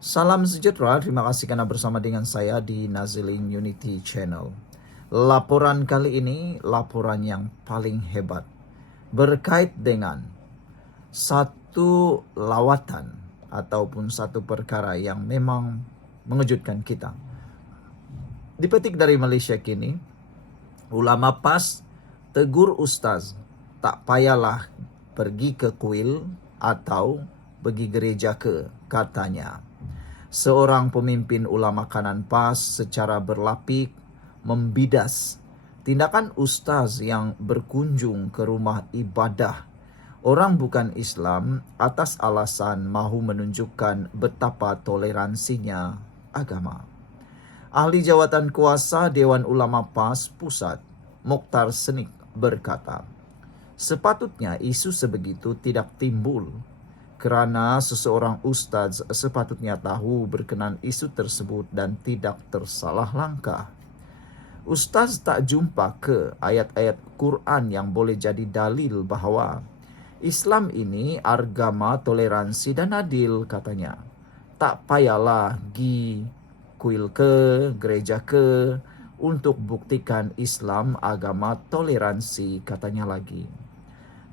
Salam sejahtera, terima kasih karena bersama dengan saya di Naziling Unity Channel. Laporan kali ini, laporan yang paling hebat. Berkait dengan satu lawatan ataupun satu perkara yang memang mengejutkan kita. Dipetik dari Malaysia kini, ulama PAS tegur ustaz, tak payahlah pergi ke kuil atau pergi gereja katanya. Seorang pemimpin ulama kanan PAS secara berlapik membidas tindakan ustaz yang berkunjung ke rumah ibadah orang bukan Islam atas alasan mahu menunjukkan betapa toleransinya agama. Ahli Jawatan Kuasa Dewan Ulama PAS Pusat, Mokhtar Senik berkata, sepatutnya isu sebegitu tidak timbul kerana seseorang ustaz sepatutnya tahu berkenan isu tersebut dan tidak tersalah langkah. Ustaz tak jumpa ke ayat-ayat Quran yang boleh jadi dalil bahawa Islam ini agama toleransi dan adil, katanya. Tak payahlah gi kuil ke, gereja ke, untuk buktikan Islam agama toleransi, katanya lagi.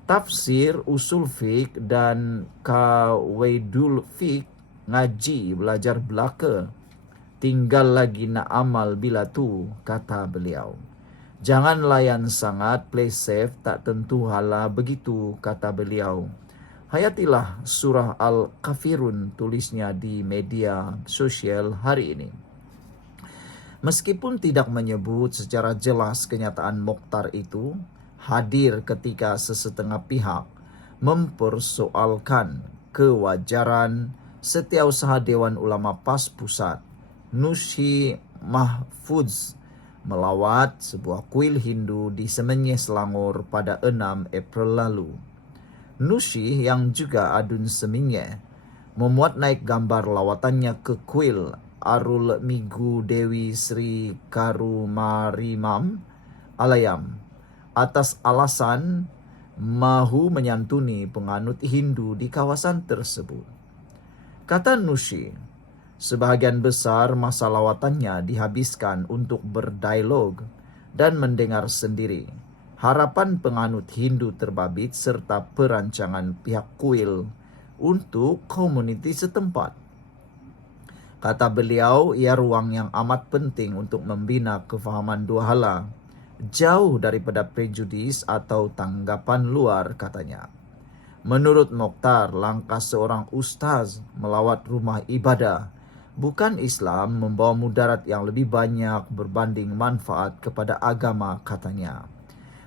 Tafsir, usul fiqh dan kawaidul fiqh ngaji belajar belaka. Tinggal lagi nak amal bila tu, kata beliau. Jangan layan sangat, play safe, tak tentu hala begitu, kata beliau. Hayatilah surah Al-Kafirun, tulisnya di media sosial hari ini. Meskipun tidak menyebut secara jelas kenyataan Mokhtar itu, hadir ketika sesetengah pihak mempersoalkan kewajaran Setiausaha Dewan Ulama PAS Pusat, Nushi Mahfuz, melawat sebuah kuil Hindu di Semenyih Selangor pada 6 April lalu. Nushi yang juga adun Semenyih memuat naik gambar lawatannya ke kuil Arul Migu Dewi Sri Karumarimam Alayam atas alasan mahu menyantuni penganut Hindu di kawasan tersebut. Kata Nushi, sebahagian besar masa lawatannya dihabiskan untuk berdialog dan mendengar sendiri harapan penganut Hindu terbabit serta perancangan pihak kuil untuk komuniti setempat. Kata beliau, ia ruang yang amat penting untuk membina kefahaman dua hala, jauh daripada prejudis atau tanggapan luar, katanya. Menurut Mokhtar, langkah seorang ustaz melawat rumah ibadah bukan Islam membawa mudarat yang lebih banyak berbanding manfaat kepada agama, katanya.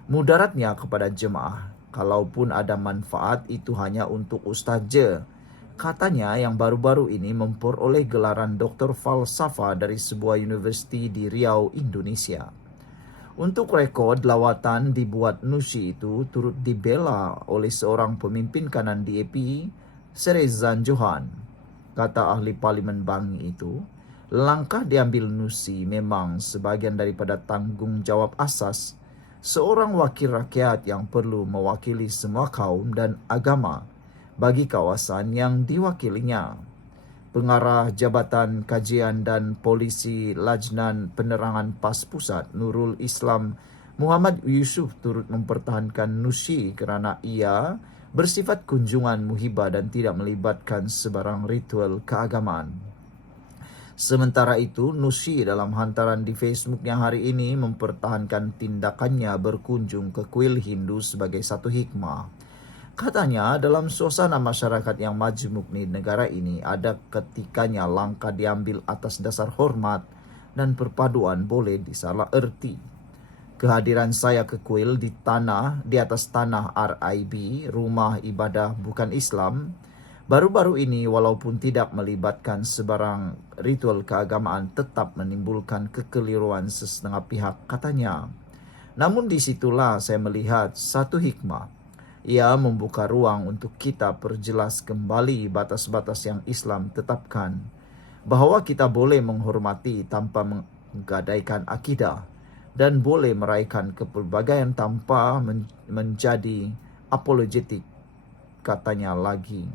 Mudaratnya kepada jemaah, kalaupun ada manfaat itu hanya untuk ustaz je, katanya, yang baru-baru ini memperoleh gelaran Doktor Falsafah dari sebuah universiti di Riau, Indonesia. Untuk rekod, lawatan dibuat Nushi itu turut dibela oleh seorang pemimpin kanan DAP, Serezan Johan. Kata ahli parlimen Bangi itu, langkah diambil Nushi memang sebahagian daripada tanggungjawab asas seorang wakil rakyat yang perlu mewakili semua kaum dan agama bagi kawasan yang diwakilinya. Pengarah Jabatan Kajian dan Polisi Lajnan Penerangan PAS Pusat, Nurul Islam Muhammad Yusuf, turut mempertahankan Nushi kerana ia bersifat kunjungan muhibah dan tidak melibatkan sebarang ritual keagamaan. Sementara itu, Nushi dalam hantaran di Facebooknya hari ini mempertahankan tindakannya berkunjung ke kuil Hindu sebagai satu hikmah. Katanya, dalam suasana masyarakat yang majmuk di negara ini, ada ketikanya langkah diambil atas dasar hormat dan perpaduan boleh disalah erti. Kehadiran saya ke kuil di atas tanah RIB, Rumah Ibadah Bukan Islam, baru-baru ini walaupun tidak melibatkan sebarang ritual keagamaan tetap menimbulkan kekeliruan sesetengah pihak, katanya. Namun disitulah saya melihat satu hikmah. Ia membuka ruang untuk kita perjelas kembali batas-batas yang Islam tetapkan, bahawa kita boleh menghormati tanpa menggadaikan akidah dan boleh meraihkan kepelbagaian tanpa menjadi apologetik, katanya lagi.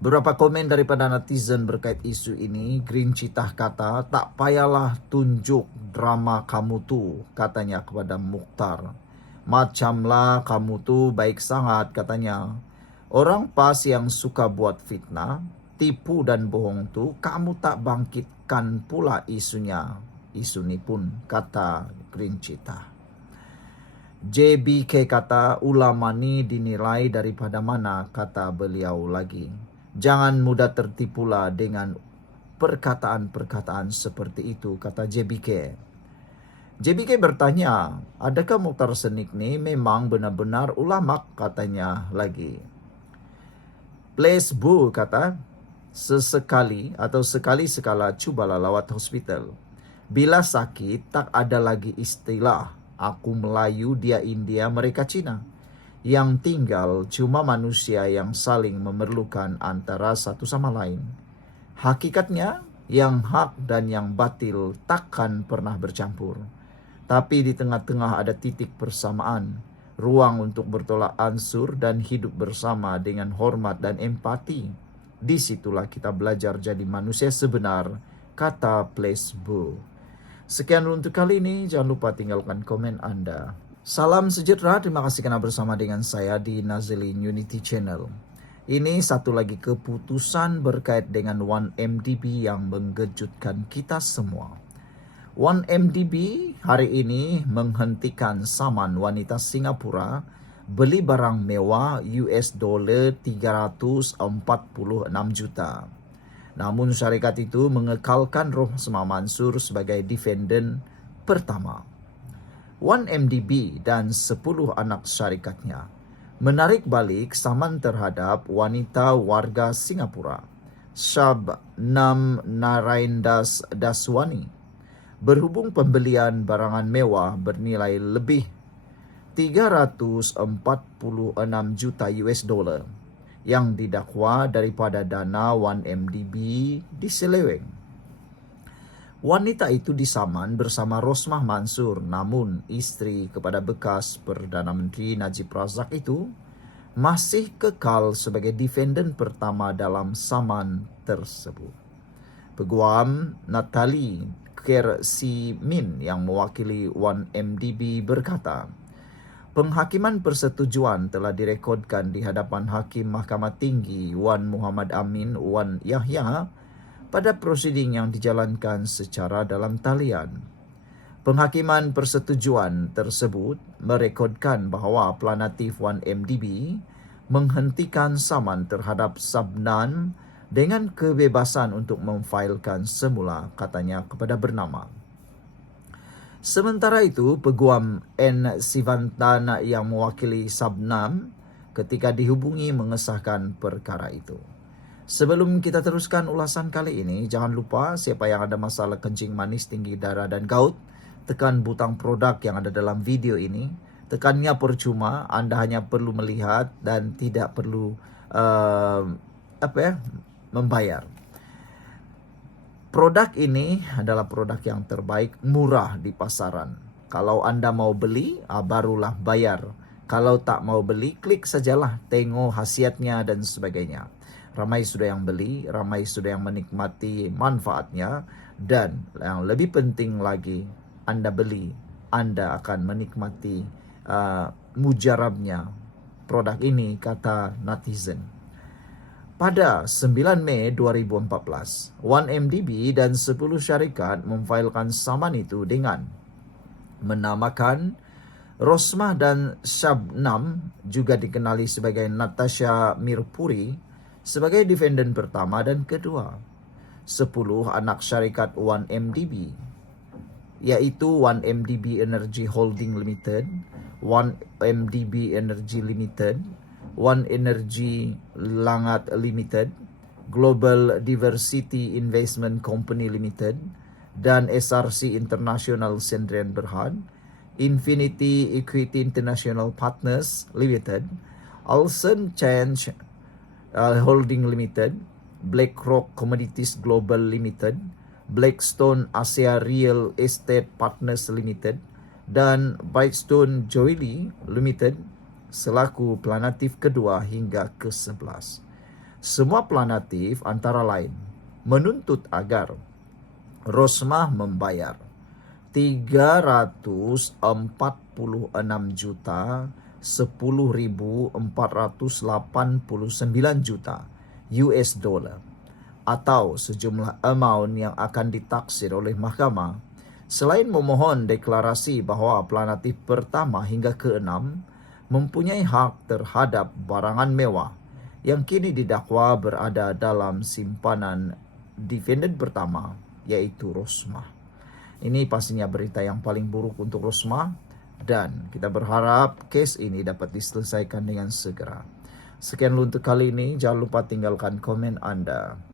Beberapa komen daripada netizen berkait isu ini. Green Citah kata, tak payahlah tunjuk drama kamu tu, katanya kepada Mukhtar. Macamlah kamu tu baik sangat, katanya. Orang pas yang suka buat fitnah, tipu dan bohong tu, kamu tak bangkitkan pula isunya. Isu ni pun, kata Green Citah. JBK kata, ulama ni dinilai daripada mana, kata beliau lagi. Jangan mudah tertipulah dengan perkataan-perkataan seperti itu, kata JBK. JBK bertanya, adakah Mukhtar Senik ni memang benar-benar ulama, katanya lagi. Place Bu kata, sesekali atau sekali-sekala cubalah lawat hospital. Bila sakit, tak ada lagi istilah aku Melayu, dia India, mereka Cina. Yang tinggal cuma manusia yang saling memerlukan antara satu sama lain. Hakikatnya, yang hak dan yang batil takkan pernah bercampur. Tapi di tengah-tengah ada titik persamaan, ruang untuk bertolak ansur dan hidup bersama dengan hormat dan empati. Disitulah kita belajar jadi manusia sebenar, kata Placebo. Sekian untuk kali ini, jangan lupa tinggalkan komen Anda. Salam sejahtera, terima kasih kerana bersama dengan saya di Nazilin Unity Channel. Ini satu lagi keputusan berkait dengan 1MDB yang mengejutkan kita semua. 1MDB hari ini menghentikan saman wanita Singapura beli barang mewah $346 juta. Namun syarikat itu mengekalkan Rosmah Mansur sebagai defendant pertama. 1MDB dan 10 anak syarikatnya menarik balik saman terhadap wanita warga Singapura, Shabnam Naraindas Daswani, berhubung pembelian barangan mewah bernilai lebih $346 juta yang didakwa daripada dana 1MDB diseleweng. Wanita itu disaman bersama Rosmah Mansur, namun isteri kepada bekas Perdana Menteri Najib Razak itu masih kekal sebagai defendant pertama dalam saman tersebut. Peguam Natali Kersimin yang mewakili 1MDB berkata, penghakiman persetujuan telah direkodkan di hadapan Hakim Mahkamah Tinggi Wan Muhammad Amin Wan Yahya pada prosiding yang dijalankan secara dalam talian. Penghakiman persetujuan tersebut merekodkan bahawa planatif 1MDB menghentikan saman terhadap Sabnan dengan kebebasan untuk memfailkan semula, katanya kepada bernama. Sementara itu, Peguam N. Sivantan yang mewakili Sabnam ketika dihubungi mengesahkan perkara itu. Sebelum kita teruskan ulasan kali ini, jangan lupa siapa yang ada masalah kencing manis, tinggi darah dan gout, tekan butang produk yang ada dalam video ini. Tekannya percuma, Anda hanya perlu melihat dan tidak perlu membayar. Produk ini adalah produk yang terbaik, murah di pasaran. Kalau Anda mau beli, barulah bayar. Kalau tak mau beli, klik sajalah, tengok khasiatnya dan sebagainya. Ramai sudah yang beli, ramai sudah yang menikmati manfaatnya, dan yang lebih penting lagi, Anda beli, Anda akan menikmati mujarabnya produk ini, kata netizen. Pada 9 Mei 2014, 1MDB dan 10 syarikat memfailkan saman itu dengan menamakan Rosmah dan Shabnam, juga dikenali sebagai Natasha Mirpuri, sebagai defendant pertama dan kedua. 10 anak syarikat 1MDB, yaitu 1MDB Energy Holding Limited, 1MDB Energy Limited, One Energy Langat Limited, Global Diversity Investment Company Limited, dan SRC International Sdn Berhad, Infinity Equity International Partners Limited, Alson Change Holding Limited, BlackRock Commodities Global Limited, Blackstone Asia Real Estate Partners Limited, dan Brightstone Joely Limited selaku planatif kedua hingga ke-11. Semua planatif antara lain menuntut agar Rosmah membayar 346 juta 10.489 juta US dollar atau sejumlah amount yang akan ditaksir oleh mahkamah. Selain memohon deklarasi bahwa planatif pertama hingga ke-6 mempunyai hak terhadap barangan mewah yang kini didakwa berada dalam simpanan defendant pertama, yaitu Rosmah. Ini pastinya berita yang paling buruk untuk Rosmah, dan kita berharap case ini dapat diselesaikan dengan segera. Sekian untuk kali ini, jangan lupa tinggalkan komen Anda.